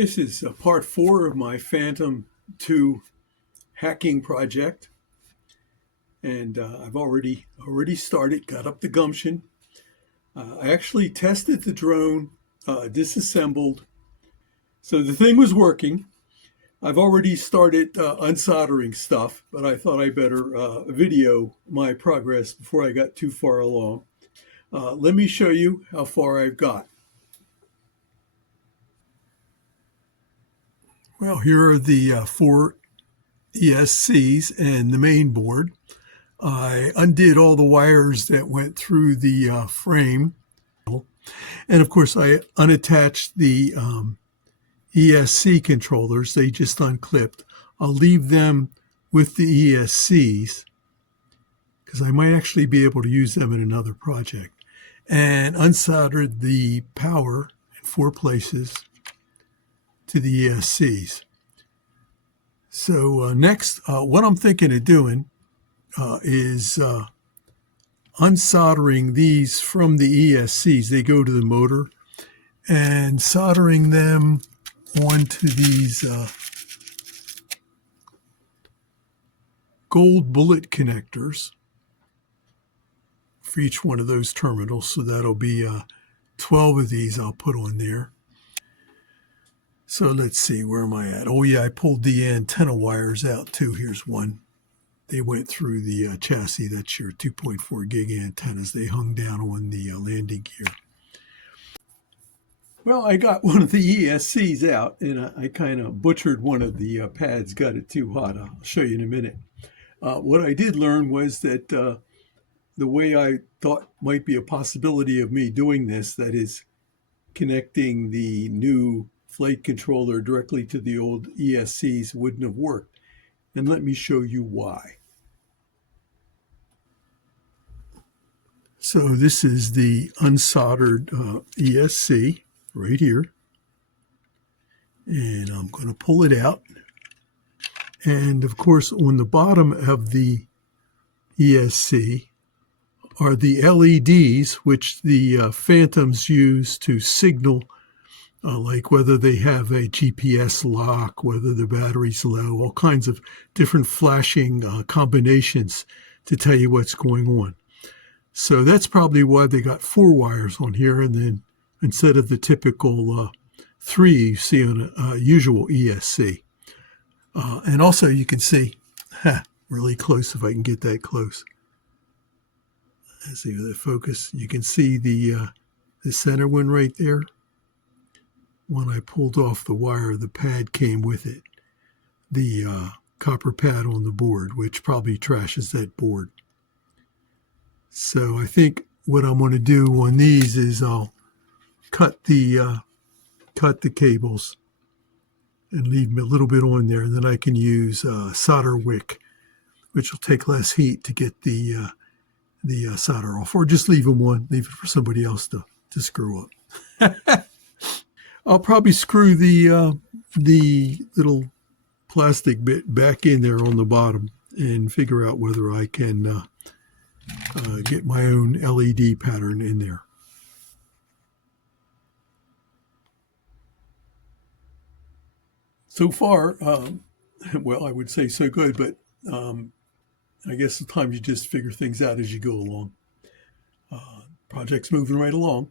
This is part 4 of my Phantom 2 hacking project, and I've already started, got up the gumption. I actually tested the drone, disassembled, so the thing was working. I've already started unsoldering stuff, but I thought I better video my progress before I got too far along. Let me show you how far I've got. Well, here are the 4 ESCs and the main board. I undid all the wires that went through the frame. And of course, I unattached the ESC controllers. They just unclipped. I'll leave them with the ESCs because I might actually be able to use them in another project. And unsoldered the power in 4 places to the ESCs. So next, what I'm thinking of doing is unsoldering these from the ESCs. They go to the motor, and soldering them onto these gold bullet connectors for each one of those terminals. So that'll be 12 of these I'll put on there. So let's see, where am I at? Oh yeah, I pulled the antenna wires out too. Here's one. They went through the chassis. That's your 2.4 gig antennas. They hung down on the landing gear. Well, I got one of the ESCs out, and I kind of butchered one of the pads, got it too hot. I'll show you in a minute. What I did learn was that the way I thought might be a possibility of me doing this, that is connecting the new flight controller directly to the old ESCs, wouldn't have worked. And let me show you why. So this is the unsoldered ESC right here. And I'm going to pull it out. And of course, on the bottom of the ESC are the LEDs, which the Phantoms use to signal like whether they have a GPS lock, whether the battery's low, all kinds of different flashing combinations to tell you what's going on. So that's probably why they got 4 wires on here, and then instead of the typical 3 you see on a usual ESC. And also you can see, really close if I can get that close. Let's see the focus. You can see the center one right there. When I pulled off the wire, the pad came with it. The copper pad on the board, which probably trashes that board. So I think what I'm going to do on these is I'll cut the cables and leave a little bit on there, and then I can use solder wick, which will take less heat to get the solder off, or just leave them on, leave it for somebody else to screw up. I'll probably screw the little plastic bit back in there on the bottom and figure out whether I can get my own LED pattern in there. So far, well, I would say so good, but I guess sometimes you just figure things out as you go along. Project's moving right along.